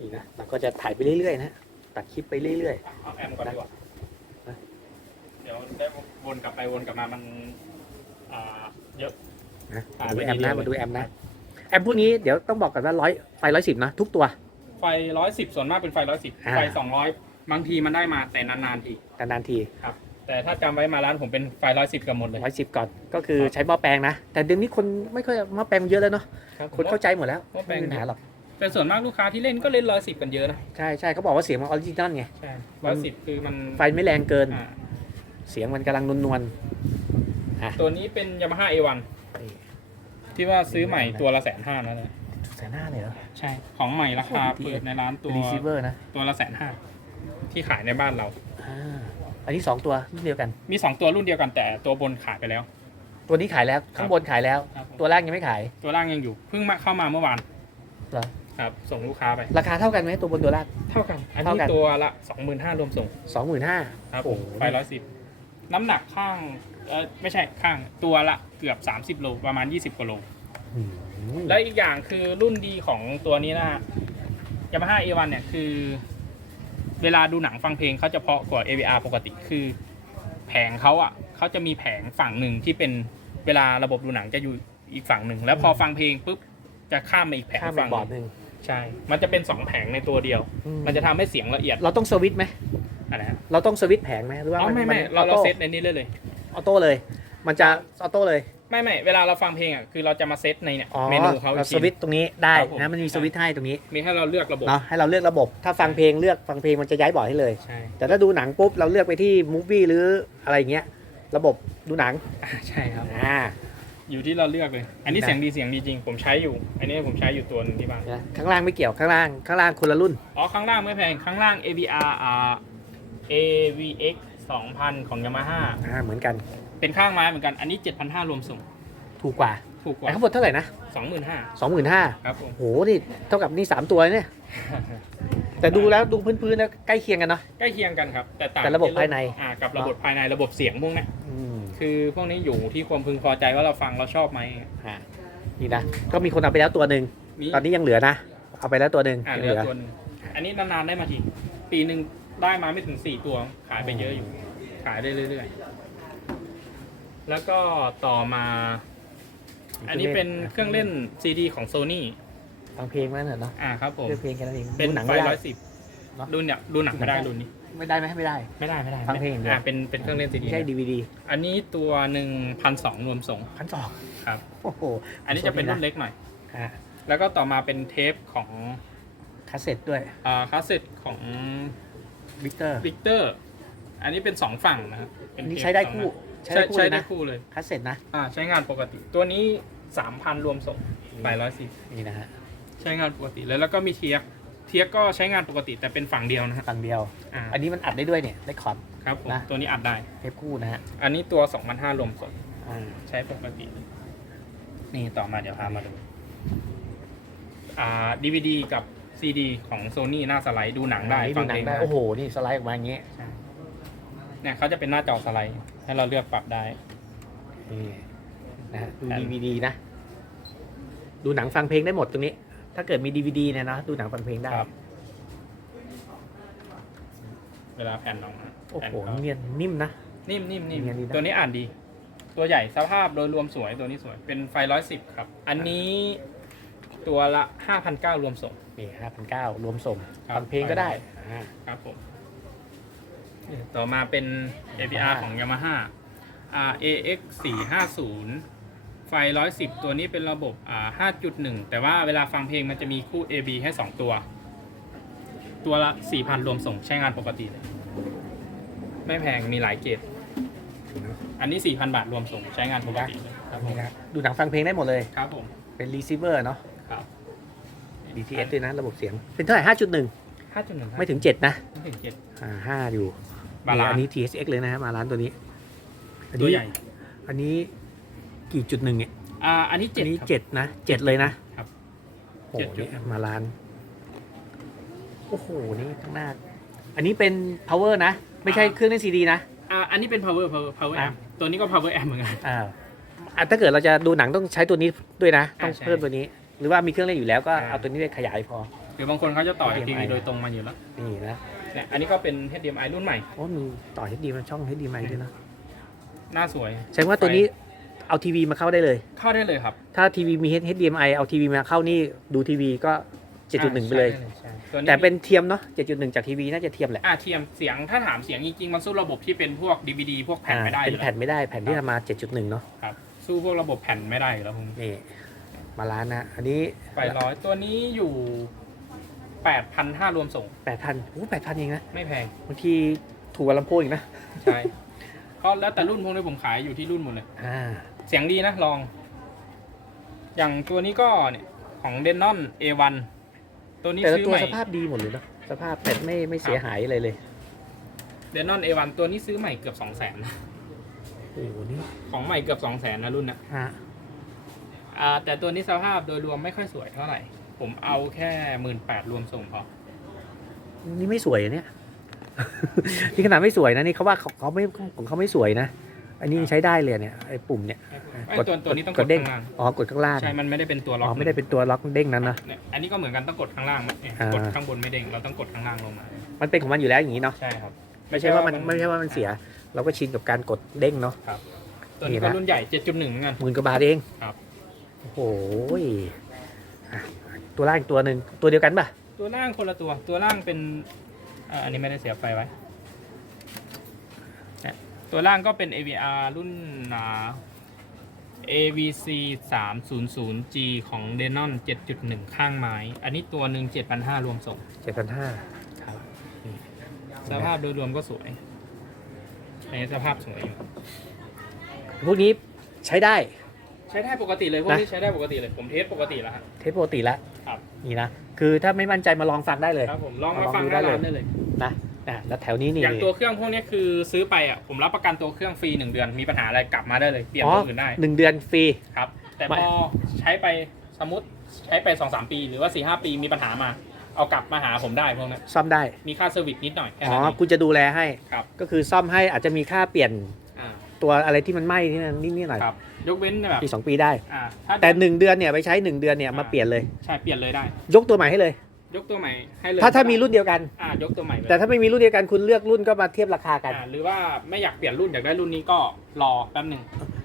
นี่นะเราก็จะถ่ายไปเรื่อยๆนะตัดคลิปไปเรื่อยเอาแอมก่อนดีกว่านะเดี๋ยวได้วนกลับไปวนกลับมามันอ่าเยอะ ๆนะอ่ามาดูเป็นแอมดีนะเลยมาดูแอมนะแอมพวกนี้เดี๋ยวต้องบอกกันว่าร้อยไฟร้อยสิบนะทุกตัว ไฟร้อยสิบส่วนมากเป็นไฟร้อยสิบอ่า ไฟสองร้อยบางทีมันได้มาแต่นานๆที นานๆทีครับแต่ถ้าจำไว้มาร้านผมเป็นไฟร้อยสิบกับหมดเลย ร้อยสิบก่อนก็คือครับ ใช้หม้อแปลงนะ แต่เดี๋ยวนี้คนไม่ค่อยหม้อแปลงเยอะแล้วเนาะรับคนเข้าใจหมดแล้วหม้อแปลไม่งมีปัญหาหรอก แต่ส่วนมากลูกค้าที่เล่นก็เล่นร้อยสิบกันเยอะนะใช่ใช่เขาบอกว่าเสียงมันออริจินอลไง ใช่ร้อยสิบคือมันไฟไม่แรงเกิน อ่าเสียงมันกำลังนวลตัวนี้เป็น Yamaha A1 ๆนี่ที่ว่าซื้อใหม่ตัวละแสนห้านั่นแหละแสนห้าเลยเหรอ ใช่ของใหม่ราคาโอ้โหเปิดในร้านตัว รีเซิเวอร์นะตัวละแสนห้าที่ขายในบ้านเรา อ่าอันนี้สองตัวรุ่นเดียวกัน มี 2 ตัวรุ่นเดียวกันแต่ตัวบนขายไปแล้ว ตัวนี้ขายแล้ว ข้างบนขายแล้ว ครับตัวล่างยังไม่ขาย ตัวล่างยังอยู่เพิ่งมาเข้ามาเมื่อวานเหรอ ครับ ส่งลูกค้าไป ราคาเท่ากันไหมตัวบนตัวล่าง เท่ากัน อันเท่านี้กัน ตัวละ25,000รวมส่งสองหมื่นห้าครับโอ้ผมโหไฟร้อยสิบน้ำหนักข้างเออไม่ใช่ข้างตัวละเกือบ30โลประมาณ20กว่าโล และอีกอย่างคือรุ่นดีของตัวนี้นะยามาฮ่า A1 เนี่ยคือ เวลาดูหนังฟังเพลงเขาจะเพาะกว่า AVR ปกติคือ แผงเขาอะเขาจะมีแผงฝั่งหนึ่งที่เป็นเวลาระบบดูหนังจะอยู่อีกฝั่งหนึ่งแล้วพอฟังเพลงปุ๊บจะข้ามมาอีกแผงข้ามไปฝั่งบอร์ดหนึ่ง ใช่ มันจะเป็นสองแผงในตัวเดียว อืมันจะทำให้เสียงละเอียดเราต้องสวิตช์ไหมอะไรฮะเราต้องสวิตช์แผงไหมหรือว่าอ๋อไม่ไม่นเราออเราโต้เซตในนี้เลยเลย ออโต้เลย มันจะออโต้เลยไม่ไม่เวลาเราฟังเพลงอะคือเราจะมาเซตในเนี่ยอ๋อเมนูเขาเราอีกสที วิตช์ตรงนี้ได้ครับผม นะมันมีสวิตช์ให้ตรงนี้มีให้เราเลือกระบบเนาะให้เราเลือกระบบ ถ้าฟังเพลงเลือกฟังเพลงมันจะย้ายบอร์ดให้เลย ใช่แต่ถ้าดูหนังปุ๊บเราเลือกไปที่มูฟวี่หรืออะไรอย่างเงี้ยระบบดูหนังอ่าใช่ครับ อ่า อยู่ที่เราเลือกเลย อันนี้นะเสียงดีเสียงดีจริง ผมใช้อยู่ อันนี้ผมใช้อยู่ตัวหนึงที่บ้าน นะข้างล่างไม่เกี่ยวข้างล่างข้างล่างคนละรุ่น อ๋อ ข้างล่างไม่แพง ข้างล่าง AVR อ่า AVX 2000 ของ Yamaha อ่าเหมือนกันเป็นข้างไม้เหมือนกัน อันนี้ 7,500 รวมส่ง ถูกกว่าถูกกว่าแต่ข้างบนเท่าไหร่นะ25,000สองหมื่นห้าครับผม โหนี่เท่ากับนี่สามตัวเนี่ย แต่ดูแล้วดูพื้นๆแล้วใกล้เคียงกันเนาะ ใกล้เคียงกันครับ แต่ต่างแต่ระบบที่ภายใน อ่ากับระบบภายในระบบเสียงพวกเนี้ยอืม คือพวกนี้อยู่ที่ความพึงพอใจว่าเราฟังเราชอบไหมอ่านี่นะก็มีคนเอาไปแล้วตัวหนึ่งมีตอนนี้ยังเหลือนะเอาไปแล้วตัวหนึ่งอ่ายังเหลืเหอลือตัวหนึงอันนี้นานๆได้มาทีปีหนึ่งได้มาไม่ถึง4ตัวขายไปเยอะอยู่ ขายได้เรื่อยๆ แล้วก็ต่อมา อันนี้เป็นเครื่องเล่นซีดีของ Sony ฟังเพลงนั่นเหรอเนาะอ่าครับผมเลือกเพลงกันนั่นเองเป็นดูหนังไฟไม่ได้ ร้อยสิบเนอะดูเนี่ยดูหนังไม่ได้รุ่นนี้ ไม่ได้ไหมไม่ได้ ไม่ได้ไม่ได้ฟังเพลงอย่างเดียว อ่าเป็นเป็นเครื่องเล่นซีดีไม่ใช่ดีวีดีอันนี้ตัวหนึ่งพันสองรวมส่ง พันสองครับ โอ้โหอันนี้จะเป็นรุ่นเล็กหน่อย อ่าแล้วก็ต่อมาเป็นเทปของคาสเซ็ตด้วยอ่าคาสเซ็ตของวิกเตอร์วิกเตอร์ อันนี้เป็นสองฝั่งนะครับเป็อันนี้เทปใช้ได้สองคู่ ใช้ใช้ได้คู่ใช้เลยได้นะคู่เลยคาสเซ็ตนะ อ่าใช้งานปกติ ตัวนี้สามพันรวมส่งไปร้อยสิบนี่นะฮะ ใช้งานปกติเลยแล้วก็มีเทียก เทียกก็ใช้งานปกติแต่เป็นฝั่งเดียวนะฮะฝั่งเดียว อ่าอันนี้มันอัดได้ด้วยเนี่ยได้คอร์ด ครับผมนะ ตัวนี้อัดได้ เทปคู่นะฮะอันนี้ตัวสองพันห้ารวมส่งอ่า ใช้ปกติ นี่ต่อมาเดี๋ยวพามาดู อ่า DVD กับ CD ของ Sony หน้าสไลด์ดูหนังได้นี่ฟัดูงหนัเพลงงได้ได้ โอ้โห นี่สไลด์ออกมาอย่างเงี้ยเนี่ยเขาจะเป็นหน้าจอสไลด์ ให้เราเลือกปรับได้ นี่นะฮะดูอันดีวีดีนะ ดูหนังฟังเพลงได้หมดตรงนี้ ถ้าเกิดมีดีวีดีเนี่ยนะดูหนังฟังเพลงได้ ครับ เวลาแผ่นออกมาโอ้แผ่นโหเขาเนียนนิ่มนะ นิ่มนิ่มนิ่มเนียนดีนะ ตัวนี้อ่านดี ตัวใหญ่สภาพโดยรวมสวยตัวนี้สวย เป็นไฟร้อยสิบครับ อันนี้ตัวละห้าพันเก้ารวมส่ง นี่ห้าพันเก้ารวมส่งครับ ฟังเพลงก็ได้อ่า ครับผม ต่อมาเป็น APR ของ Yamaha R AX 450 ไฟ 110 ตัวนี้เป็นระบบอ่า5.1 แต่ว่าเวลาฟังเพลงมันจะมีคู่ AB ให้2ตัว ตัวละ 4,000 รวมส่งใช้งานปกติเลย ไม่แพงมีหลายเกรดอันนี้ 4,000 บาทรวมส่งใช้งานปกติเลยครับผมนี่นะดูหนังฟังเพลงได้หมดเลย ครับผมเป็นรีเซิเวอร์เนาะ ครับ BTS ด้วยนะ ระบบเสียง เป็นเท่าไหร่ห้าจุดหนึ่ง5.1ไม่ถึงเจ็ดนะไม่ถึงเจ็ด อ่าห้าอยู่บาลานซ์ อันนี้ TSX เลยนะฮะมาร้านตัวนี้ อันตัวนี้ใหญ่ อันนี้ กี่จุดหนึ่งเนี่ยอ่าอันนี้อันนี้7ครับ เจ็ดนะเจ็ดเลยนะครับโอ้โหเจ็ดจุดนี่มาร้านโอ้โหนี่ข้างหน้า อันนี้เป็น power นะ ไม่ใช่เครื่องเล่นซีดีนะ อ่าอันนี้เป็น power power power อะ amp ตัวนี้ก็ power amp เหมือนกัน อ่าอะถ้าเกิดเราจะดูหนังต้องใช้ตัวนี้ด้วยนะ ต้องอ่าใช่เพิ่มตัวนี้ หรือว่ามีเครื่องเล่นอยู่แล้วก็อ่า เอาตัวนี้ไปขยายพอ หรือบางคนเขาจะต่อจากทีวี HDMI โดยตรงมาอยู่แล้วนี่นะเนี่ยอันนี้ก็เป็น HDMI รุ่นใหม่ โอ้มีต่อ HD มันช่อง HDMI ด้วยนะหน้าสวย แสดงว่าตัวนี้ เอาทีวีมาเข้าได้เลย เข้าได้เลยครับถ้าทีวีมี HDMI เอาทีวีมาเข้านี่ดูทีวีก็ 7.1 ไปเลย อ่าใช่ใช่ตัวนี้แต่เป็นเทียมเนาะ 7.1 จากทีวีน่าจะเทียมแหละอ่าเทียมเสียงถ้าถามเสียงจริงๆ มันสู้ระบบที่เป็นพวก DVD พวกแผ่นไม่ได้อ่าอเป็นยู่แผ่แล้วนไม่ได้แผ่นที่ทำมา 7.1 เนาะครับสู้พวกระบบแผ่นไม่ได้อยู่แล้วพวกนี้นี่มาล้านนะ อันนี้ ไปร้อยตัวนี้อยู่แปดพันห้ารวมส่ง8,000โอ้8,000เองนะไม่แพงบางทีถูกกว่าลำโพงอีกนะ ใช่ เพราะแล้วแต่รุ่นพวกนี้ผมขายอยู่ที่รุ่นหมดเลย อ่า เสียงดีนะลอง อย่างตัวนี้ก็เนี่ยของ Denon A1 ตัวนี้แต่ละซื้อตัวใหม่สภาพดีหมดเลยเนาะสภาพแผ่นไม่ไม่เสียหายอะไรเลย Denon A1 ตัวนี้ซื้อใหม่เกือบสองแสนโอ้โหนี่ของใหม่เกือบสองแสนนะรุ่นนะฮะอ่าแต่ตัวนี้สภาพโดยรวมไม่ค่อยสวยเท่าไหร่ ผมเอาแค่หมื่นแปดรวมส่งพอนี่ไม่สวยอะเนี่ย นี่ขนาดไม่สวยนะนี่เขาว่าเขาเขาไม่ของเขาไม่สวยนะ อันนี้ยังใช้ได้เลยเนี่ยไอ้ปุ่มเนี่ยไอ้ตัวตัวนี้ต้องกดเด้งข้างล่าง อ๋อกดข้างล่างใช่ มันไม่ได้เป็นตัวล็อ๋อกอไม่ได้เป็นตัวล็อกเด้งนั้นนะ เนี่ยอันนี้ก็เหมือนกันต้องกดข้างล่างเนี่ยอ่ากกดข้างบนไม่เด้งเราต้องกดข้างล่างลงมา มันเป็นของมันอยู่แล้วอย่างนี้เนาะใช่ครับไม่ใช่ว่ามันไม่ใช่ว่ามันเสีย เราก็ชินกับการกดเด้งเนาะ ตัวนี้ก็รุ่นใหญ่7.1เหมือนกัน หมื่นกว่าบาทเองครับ โอ้โหอะตัวล่างอีกตัวหนึ่งตัวเดียวกันป่ะ ตัวล่างคนละตัว ตัวล่างเป็นอ่าอันนี้ไม่ได้เสียบไฟไว้เนี่ย ตัวล่างก็เป็น AVR รุ่นอ่า AVC 300G ของ Denon 7.1 ข้างไม้ อันนี้ตัวหนึ่ง7,500 รวมส่งเจ็ดพันห้าครับสภาพโดยรวมก็สวยอันนี้สภาพสวยอยู่พวกนี้ใช้ได้ ใช้ได้ปกติเลย พวกนะนี้ใช้ได้ปกติเลย ผมเทสปกติแล้วฮะ เทสปกติแล้วครับ นี่นะ คือถ้าไม่มั่นใจมาลองฟังได้เลย ครับผมลองลมาองฟังดูหได้น้าเลยร้านได้เลยนะ อะแล้วแถวนี้นี่ อย่างตัวเครื่องพวกนี้คือซื้อไปอะผมรับประกันตัวเครื่องฟรีหนึ่งเดือนมีปัญหาอะไรกลับมาได้เลยเปลี่ยนอ๋อตัวอื่นได้หนึ่งเดือนฟรีครับ แต่ไม่พอใช้ไปสมมติใช้ไปสองสามปีหรือว่าสี่ห้าปีมีปัญหามา เอากลับมาหาผมได้พวกนั้นซ่อมได้มีค่าเซอร์วิสนิดหน่อยแค่อ๋อนั้นเองคุณจะดูแลให้ครับก็คือซ่อมให้อาจจะมีค่าเปลี่ยนอ่าตัวอะไรที่มันไหม้ที่นั่นนิดๆหน่อยครับยกเว้นแบบปีสองปีได้อ่าถ้าแต่หนึ่งเดือนเนี่ยไปใช้หนึ่งเดือนเนี่ยมาเปลี่ยนเลยใช่เปลี่ยนเลยได้ ยกตัวใหม่ให้เลย ยกตัวใหม่ให้เลยถ้าถ้ามีรุ่นเดียวกัน อ่ายกตัวใหม่เลยแต่ถ้าไม่มีรุ่นเดียวกันคุณเลือกรุ่นก็มาเทียบราคากัน อ่าหรือว่าไม่อยากเปลี่ยนรุ่นอยากได้รุ่นนี้ก็รอแป๊บหนึ่ง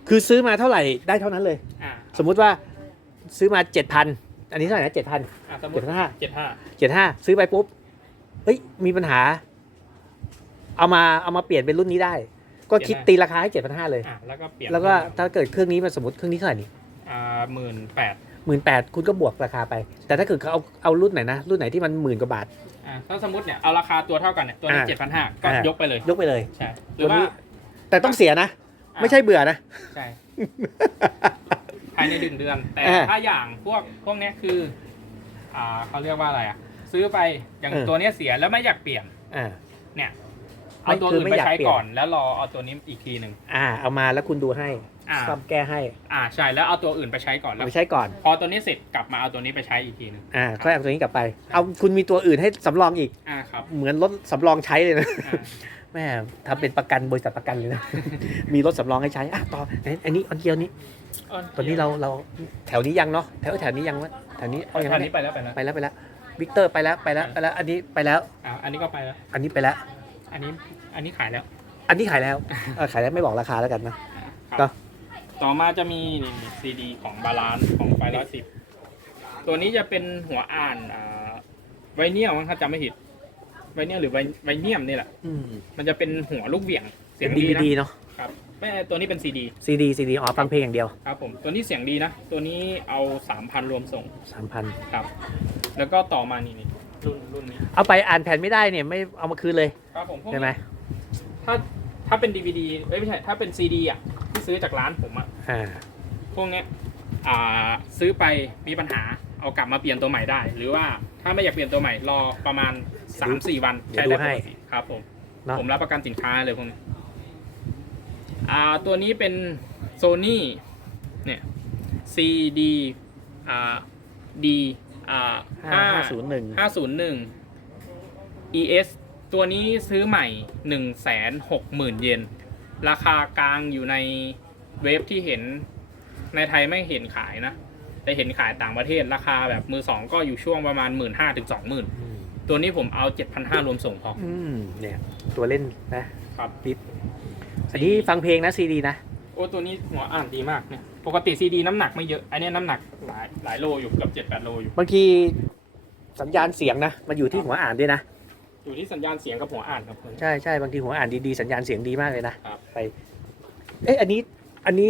คือซื้อมาเท่าไหร่ได้เท่านั้นเลย อ่าสมมุติว่าซื้อมาเจ็ดพันอันนี้เท่าไหร่นะเจ็ดพันอ่าสมมเจ็ติดห้าเจ็ดห้าเจ็ดห้าซื้อไปปุ๊บเฮ้ยมีปัญหา เอามาเอามาเปลี่ยนเป็นรุ่นนี้ได้ ก็คิดตีราคาให้เจ็ดพันห้าเลย อ่าแล้วก็เปลี่ยนแล้วก็ถ้าเกิดเครื่องนี้มันสมมติเครื่องนี้เท่าไหร่นี่อ่าหมื่นแปด หมื่นแปดคุณก็บวกราคาไป แต่ถ้าเกิดเขาเอาเอารุ่นไหนนะ รุ่นไหนที่มันหมื่นกว่าบาท อ่าถ้าสมมติเนี่ยเอาราคาตัวเท่ากันเนี่ยตัวนี้อ่า เจ็ดพันห้าก็อ่ายยกไปเลยยกไปเลย ใช่หรือว่าตัวนี้ แต่ต้องเสียนะอ่าไม่ใช่เบื่อนะ ใช่ภายในหนึ่งเดือน แต่อ่าถ้าอย่างพวกพวกเนี้ยคือ อ่าเขาเรียกว่าอะไรอะ ซื้อไปอย่างเออ ตัวเนี้ยเสียแล้วไม่อยากเปลี่ยนอ่า เนี่ยไม่เอาตัวคืออื่นไม่ไปอยากใช้เปลี่ยน ก่อน แล้วรอเอาตัวนี้อีกทีหนึ่งอ่า เอามาแล้วคุณดูให้ อ่า ซ่อมแก้ให้อ่าใช่แล้วเอาตัวอื่นไปใช้ก่อนแล้ว เอาไปใช้ก่อน พอตัวนี้เสร็จกลับมาเอาตัวนี้ไปใช้อีกทีหนึง อ่าค่อยเอาตัวนี้กลับไป เอาคุณมีตัวอื่นให้สำรองอีก อ่าครับเหมือนรถสำรองใช้เลยนะ อ่า แม่ทำเป็นประกันบริษัทประกันเลยนะ มีรถสำรองให้ใช้อะต่ออันอันนี้อันเดียวนี้เอ้ยตอนนี้เราเราแถวนี้ยังเนาะแถวแถวนี้ยังวะแถวนี้เอาเอายังอันไงนี้ไปแล้วไปแล้วไปแล้วไปแล้ววิกเตอร์ไปแล้วไปแล้วไปแล้วอันนี้ไปแล้ว อ่าอันนี้ก็ไปแล้ว อันนี้ไปแล้ว อันนี้อันนี้ขายแล้วอันนี้ขายแล้วเออขายแล้วไม่บอกราคาแล้วกันนะคก็รับ ต่อมาจะมีนี่ซีดีของบาลานซ์ของไฟร้อยสิบตัวนี้จะเป็นหัวอ่านอ่าไวเนียลมั้งถ้าจำไม่ผิดไวเนียลหรือไวไวเนียมนี่แหละอืมมันจะเป็นหัวลูกเหวี่ยงเสีเป็ยนงดีดีวีนะดีเนาะครับไม่ตัวนี้เป็นซีดีซีดีซีดีอ๋อฟังเพลงอย่างเดียวครับผมตัวนี้เสียงดีนะ ตัวนี้เอาสามพันรวมส่งสามพันครับ แล้วก็ต่อมานี่นี่รุ่นรุ่นนี้เอาไปอ่านแผ่นไม่ได้เนี่ยไม่เอามาคืนเลยครับผมพวกใช่ไหมนี้ถ้าถ้าเป็น DVD เอ้ยไม่ใช่ถ้าเป็น CD อะ ที่ซื้อจากร้านผมอะอ่าพวกเนี้ยอ่าซื้อไปมีปัญหาเอากลับมาเปลี่ยนตัวใหม่ได้ หรือว่าถ้าไม่อยากเปลี่ยนตัวใหม่รอประมาณ 3-4 วันใช้ได้ปกติครับผมเนาะผมรับประกันสินค้าเลยพวกนี้อ่าตัวนี้เป็นโซนี่เนี่ย CD อ่า D อ่าห้าห้าศูนย์หนึ่งห้าศูนย์หนึ่ง ES ตัวนี้ซื้อใหม่หนึ่งแสนหกหมื่นเยน ราคากลางอยู่ในเว็บที่เห็นในไทยไม่เห็นขายนะ แต่เห็นขายต่างประเทศราคาแบบมือสองก็อยู่ช่วงประมาณหมื่นห้าถึงสองหมื่นตัวนี้ผมเอาเจ็ดพันห้ารวมส่งพออืมเนี่ย ตัวเล่นนะครับปิ๊บอันนี้ฟังเพลงนะซีดีนะ โอ้ตัวนี้หัวอ่านดีมากเนี่ยปกติซีดีน้ำหนักไม่เยอะอันนี้น้ำหนักหลายหลายโลอยู่เกือบเจ็ดแปดโลอยู่บางทีสัญญาณเสียงนะมันอยู่ที่หัวอ่านด้วยนะ อยู่ที่สัญญาณเสียงกับหัวอ่านครับคุณใช่ใช่บางทีหัวอ่านดีๆ สัญญาณเสียงดีมากเลยนะครับ ไปเอ๊ะอันนี้อันนี้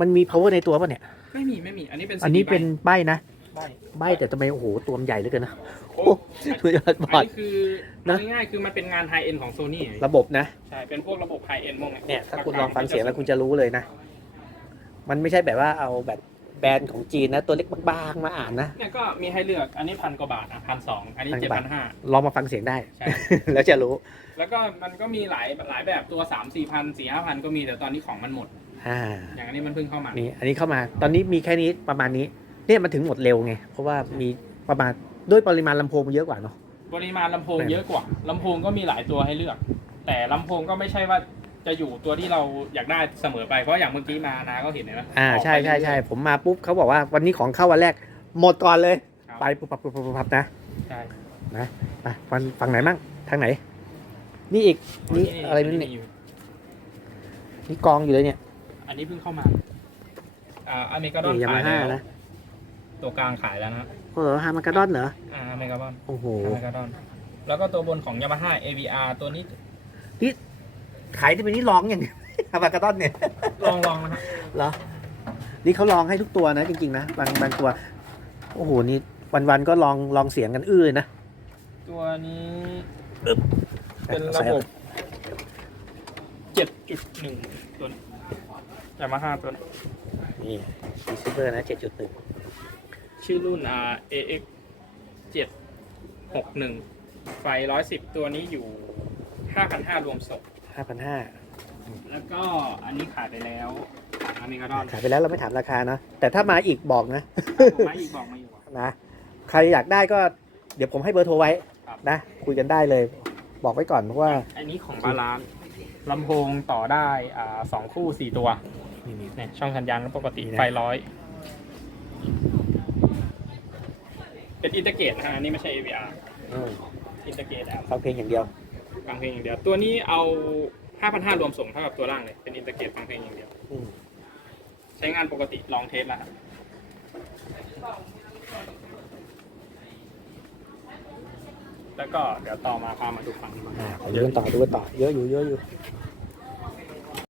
มันมี power ในตัวป่ะเนี่ย ไม่มีไม่มี อันนี้เป็น อันนี้ CD เป็นใบนะใบใบแต่ทำไมโอ้โหตัวมันใหญ่เหลือเกินนะโอ้โอ้สุดยอดบออัดนนี้คือนะเอาง่ายๆคือมันเป็นงานไฮเอ็นของโซนี่ระบบนะ ใช่ เป็นพวกระบบไฮเอ็นพวกเนี้ยเนี่ยถ้าคุณลองฟังเสียงแล้วคุณจะรู้เลยนะ มันไม่ใช่แบบว่าเอาแบบ แบรนด์ของจีนนะ ตัวเล็กบางๆมาอ่านนะ เนี่ยก็มีให้เลือกอันนี้พันกว่าบาทอะพันสองอันนี้พันกเจ็ดว่าพับาทนห้า ลองมาฟังเสียงได้ ใช่ แล้วจะรู้ แล้วก็มันก็มีหลายหลายแบบตัวสามสี่พันสี่ห้าพันก็มีแต่ตอนนี้ของมันหมด อ่า อย่างอันนี้มันเพิ่งเข้ามา นี่อันนี้เข้ามา ตอนนี้มีแค่นี้ประมาณนี้ เนี่ยมันถึงหมดเร็วไง เพราะว่ามีประมาณด้วยปริมาณลำโพงมันเยอะกว่าเนาะ ปริมาณลำโพงเยอะกว่าลำโพงก็มีหลายตัวให้เลือก แต่ลำโพงก็ไม่ใช่ว่า จะอยู่ตัวที่เราอยากได้เสมอไปเพราะอย่างเมื่อกี้มานาก็เห็นนะอ่าออกใช่ไปใช่ใช่เรื่อยผมมาปุ๊บเขาบอกว่าวันนี้ของเข้าวันแรกหมดก่อนเลยๆครับไปปุ๊บปับปุ๊บปับปุ๊บปับนะใช่ไปฟังฝั่งไหนมั่งทางไหน นี่อีกนี่อะไรนี่เนี่ยยู่นี่กองอยู่เลยเนี่ย อันนี้เพิ่งเข้ามาอ่าอเมริกาดอนนี่ยาขามายฮ่าแล้วนะตัวกลางขายแล้วนะโอ้โหฮามากาดอนเหรออ่าอเมริกาดอนโอ้โหอเมริกาดอนแล้วก็ตัวบนของยามาฮ่า AVR ตัวนี้ ขายที่เป็นนี่ลองอย่างฮามากาดอนเนี่ยลองลองนะฮะเหรอ นี่เขาลองให้ทุกตัวนะจริงๆนะบางบางตัว โอ้โหนี่วันๆก็ลองลองเสียงกันอื้อเลยนะตัวนี้เป็นระบบ7.1ตัวนี้ยามาฮ่าตัวนี้นี่ซีซูเปอร์นะเจ็ดจุดหนึ่งชื่อรุ่นอ่า AX 761ไฟ110ตัวนี้อยู่5,500รวมส่ง ห้าพันห้าแล้วก็อันนี้ขายไปแล้วอเมริกาดอนขายไปแล้วเราไม่ถามราคานะแต่ถ้ามาอีกบอกนะมาอีกบอกมาอยู่อะนะใครอยากได้ก็เดี๋ยวผมให้เบอร์โทรไว้ครับนะคุยกันได้เลย บอกไว้ก่อนเพราะว่า อันนี้ของบาลานซ์ลำโพงต่อได้อ่าสองคู่สี่ตัวนี่นี่เนี่ยช่องสัญญาณก็ปกตินี่นะไฟร้อยเป็นอินเตอร์เกตนะฮะอันนี้ไม่ใช่ AVR อืมอินเตอร์เกตแอปฟังเพลงอย่างเดียว ฟังเพลงอย่างเดียว ตัวนี้เอา5,500รวมส่งเท่ากับตัวล่างเลย เป็นอินเตอร์เกตฟังเพลงอย่างเดียว อืมใช้งานปกติลองเทสแล้วครับ แล้วก็เดี๋ยวต่อมาพามาดูฝั่งนี้บ้างอ่าขอดูกันต่อดูกันต่อ เยอะอยู่เยอะอยู่อ